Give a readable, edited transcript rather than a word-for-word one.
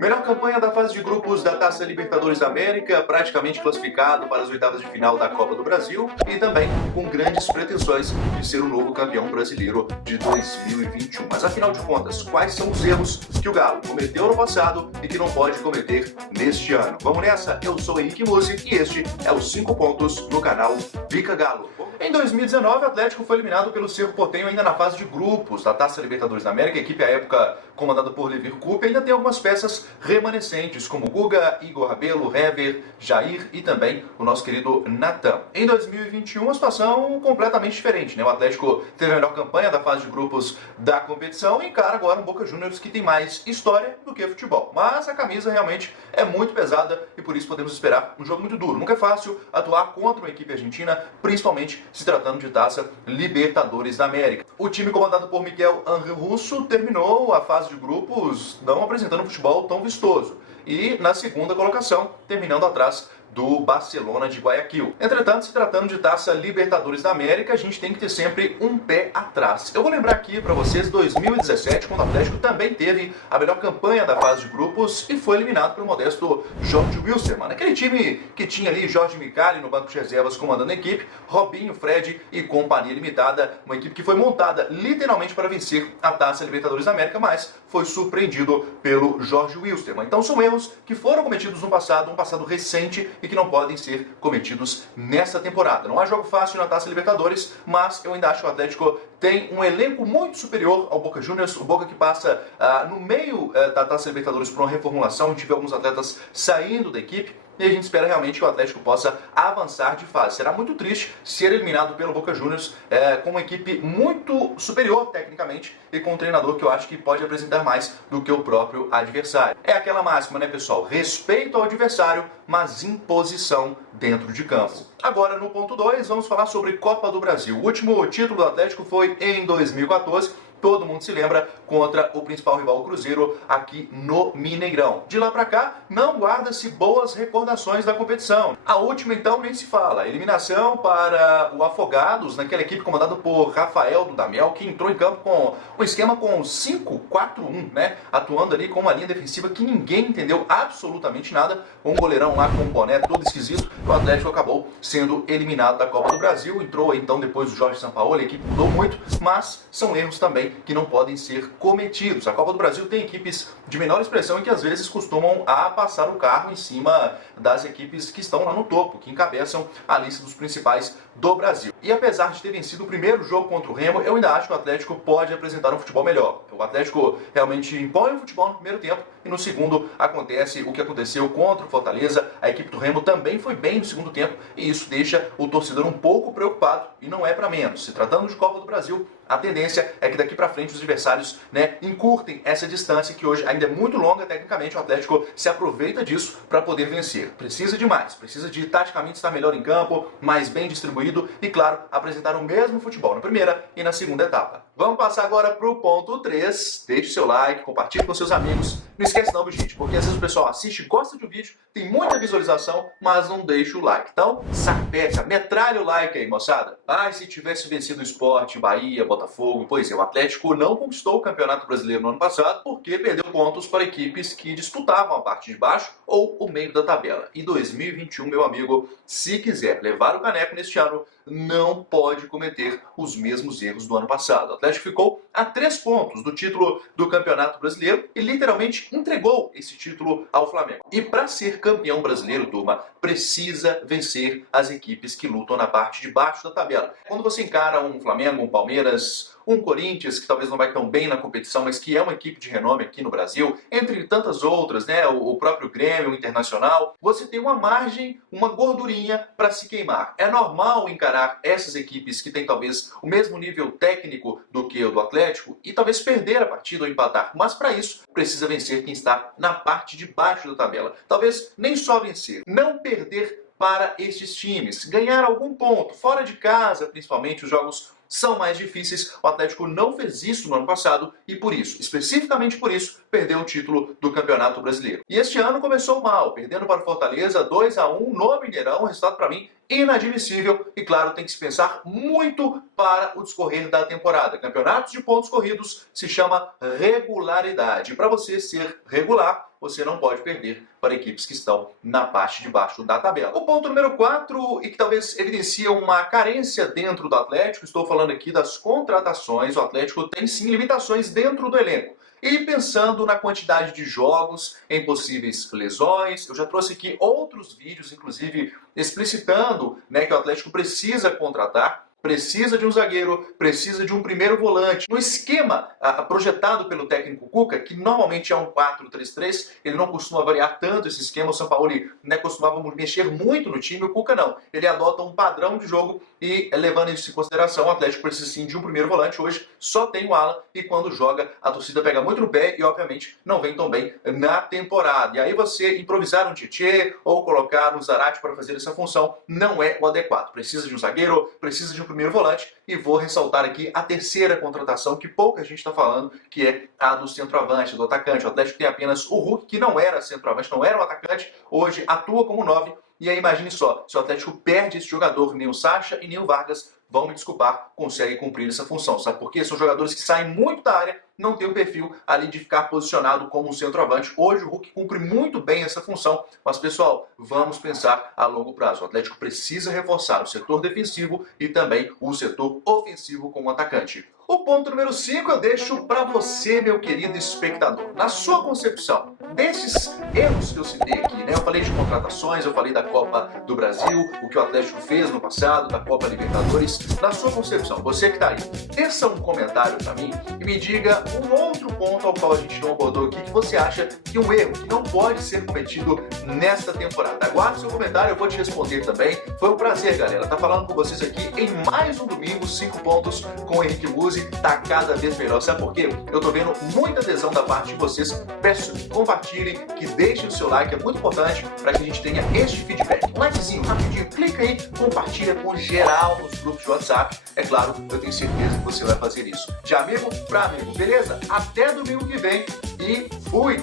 Melhor campanha da fase de grupos da Taça Libertadores da América, praticamente classificado para as oitavas de final da Copa do Brasil e também com grandes pretensões de ser o novo campeão brasileiro de 2021. Mas afinal de contas, quais são os erros que o Galo cometeu no passado e que não pode cometer neste ano? Vamos nessa? Eu sou Henrique Musi e este é os 5 pontos no canal Fica Galo. Em 2019, o Atlético foi eliminado pelo Cerro Porteño ainda na fase de grupos da Taça Libertadores da América. A equipe, à época, comandada por Levir Coupe, ainda tem algumas peças remanescentes, como Guga, Igor Rabelo, Hever, Jair e também o nosso querido Natan. Em 2021, uma situação completamente diferente, né? O Atlético teve a melhor campanha da fase de grupos da competição e encara agora um Boca Juniors que tem mais história do que futebol. Mas a camisa realmente é muito pesada e por isso podemos esperar um jogo muito duro. Nunca é fácil atuar contra uma equipe argentina, principalmente se tratando de Taça Libertadores da América. O time comandado por Miguel Ángel Russo terminou a fase de grupos não apresentando um futebol tão vistoso e na segunda colocação, terminando atrás do Barcelona de Guayaquil. Entretanto, se tratando de Taça Libertadores da América, a gente tem que ter sempre um pé atrás. Eu vou lembrar aqui para vocês 2017, quando o Atlético também teve a melhor campanha da fase de grupos e foi eliminado pelo modesto Jorge Wilstermann. Aquele time que tinha ali Jorge Micali no banco de reservas comandando a equipe, Robinho, Fred e companhia limitada, uma equipe que foi montada literalmente para vencer a Taça Libertadores da América, mas foi surpreendido pelo Jorge Wilstermann. Então são erros que foram cometidos no passado, um passado recente e que não podem ser cometidos nessa temporada. Não há jogo fácil na Taça Libertadores, mas eu ainda acho que o Atlético tem um elenco muito superior ao Boca Juniors, o Boca que passa no meio da Taça Libertadores por uma reformulação, a gente vê alguns atletas saindo da equipe, e a gente espera realmente que o Atlético possa avançar de fase. Será muito triste ser eliminado pelo Boca Juniors com uma equipe muito superior tecnicamente e com um treinador que eu acho que pode apresentar mais do que o próprio adversário. É aquela máxima, né, pessoal? Respeito ao adversário, mas imposição dentro de campo. Agora, no ponto 2, vamos falar sobre Copa do Brasil. O último título do Atlético foi em 2014. Todo mundo se lembra, contra o principal rival, o Cruzeiro, aqui no Mineirão. De lá pra cá, não guarda-se boas recordações da competição. A última, então, nem se fala. Eliminação para o Afogados, naquela equipe comandada por Rafael Dudamel, que entrou em campo com um esquema com 5-4-1, né? Atuando ali com uma linha defensiva que ninguém entendeu absolutamente nada. Um goleirão lá com um boné todo esquisito. O Atlético acabou sendo eliminado da Copa do Brasil. Entrou, então, depois do Jorge Sampaoli. A equipe mudou muito, mas são erros também que não podem ser cometidos. A Copa do Brasil tem equipes de menor expressão e que às vezes costumam passar o carro em cima das equipes que estão lá no topo, que encabeçam a lista dos principais do Brasil. E apesar de ter vencido o primeiro jogo contra o Remo, eu ainda acho que o Atlético pode apresentar um futebol melhor. O Atlético realmente impõe o futebol no primeiro tempo e no segundo acontece o que aconteceu contra o Fortaleza. A equipe do Remo também foi bem no segundo tempo e isso deixa o torcedor um pouco preocupado e não é para menos. Se tratando de Copa do Brasil, a tendência é que daqui para frente os adversários, né, encurtem essa distância que hoje ainda é muito longa tecnicamente. O Atlético se aproveita disso para poder vencer. Precisa de mais, precisa de taticamente estar melhor em campo, mais bem distribuído e, claro, apresentar o mesmo futebol na primeira e na segunda etapa. Vamos passar agora para o ponto 3. Deixe seu like, compartilhe com seus amigos. Não esquece não, gente, porque às vezes o pessoal assiste, gosta do vídeo, tem muita visualização, mas não deixa o like. Então, sapeca, metralha o like aí, moçada. Ah, e se tivesse vencido o Sport, Bahia, Botafogo, pois é, o Atlético não conquistou o Campeonato Brasileiro no ano passado porque perdeu pontos para equipes que disputavam a parte de baixo ou o meio da tabela. E 2021, meu amigo, se quiser levar o caneco neste ano, não pode cometer os mesmos erros do ano passado. O Atlético ficou a 3 pontos do título do Campeonato Brasileiro e literalmente entregou esse título ao Flamengo. E para ser campeão brasileiro, turma, precisa vencer as equipes que lutam na parte de baixo da tabela. Quando você encara um Flamengo, um Palmeiras, um Corinthians, que talvez não vai tão bem na competição, mas que é uma equipe de renome aqui no Brasil, entre tantas outras, né, o próprio Grêmio, o Internacional, você tem uma margem, uma gordurinha para se queimar. É normal encarar essas equipes que têm talvez o mesmo nível técnico do que o do Atlético e talvez perder a partida ou empatar, mas para isso precisa vencer quem está na parte de baixo da tabela. Talvez nem só vencer, não perder para estes times, ganhar algum ponto, fora de casa, principalmente os jogos são mais difíceis. O Atlético não fez isso no ano passado e por isso, especificamente por isso, perdeu o título do Campeonato Brasileiro. E este ano começou mal, perdendo para o Fortaleza 2-1 no Mineirão, um resultado para mim inadmissível e, claro, tem que se pensar muito para o discorrer da temporada. Campeonatos de pontos corridos se chama regularidade. Para você ser regular, você não pode perder para equipes que estão na parte de baixo da tabela. O ponto número 4, e que talvez evidencia uma carência dentro do Atlético, estou falando aqui das contratações. O Atlético tem sim limitações dentro do elenco. E pensando na quantidade de jogos, em possíveis lesões, eu já trouxe aqui outros vídeos, inclusive explicitando, que o Atlético precisa contratar, precisa de um zagueiro, precisa de um primeiro volante. No esquema projetado pelo técnico Cuca, que normalmente é um 4-3-3, ele não costuma variar tanto esse esquema. O Sampaoli costumava mexer muito no time, o Cuca não. Ele adota um padrão de jogo e, levando isso em consideração, o Atlético precisa sim de um primeiro volante. Hoje só tem o Alan e quando joga a torcida pega muito no pé e, obviamente, não vem tão bem na temporada. E aí você improvisar um Tietê ou colocar um Zarate para fazer essa função não é o adequado. Precisa de um zagueiro, precisa de um primeiro volante, e vou ressaltar aqui a terceira contratação que pouca gente está falando, que é a do centroavante, do atacante. O Atlético tem apenas o Hulk, que não era centroavante, não era um atacante, hoje atua como 9. E aí imagine só, se o Atlético perde esse jogador, nem o Sacha e nem o Vargas, vão me desculpar, conseguem cumprir essa função. Sabe por quê? São jogadores que saem muito da área, não tem o perfil ali de ficar posicionado como um centroavante. Hoje o Hulk cumpre muito bem essa função, mas pessoal, vamos pensar a longo prazo. O Atlético precisa reforçar o setor defensivo e também o setor ofensivo como atacante. O ponto número 5 eu deixo para você, meu querido espectador. Na sua concepção, desses erros que eu citei aqui, eu falei de contratações, eu falei da Copa do Brasil, o que o Atlético fez no passado, da Copa Libertadores. Na sua concepção, você que está aí, deixa um comentário para mim e me diga um outro ponto ao qual a gente não abordou aqui, que você acha que um erro que não pode ser cometido nesta temporada. Aguarde seu comentário, eu vou te responder também. Foi um prazer, galera, estar falando com vocês aqui em mais um domingo, 5 pontos com o Henrique Musi. Tá cada vez melhor. Sabe por quê? Eu tô vendo muita adesão da parte de vocês. Peço que compartilhem, que deixem o seu like, é muito importante para que a gente tenha este feedback. Um likezinho rapidinho, clica aí, compartilha com geral nos grupos de WhatsApp. É claro, eu tenho certeza que você vai fazer isso. De amigo para amigo, beleza? Até domingo que vem e fui!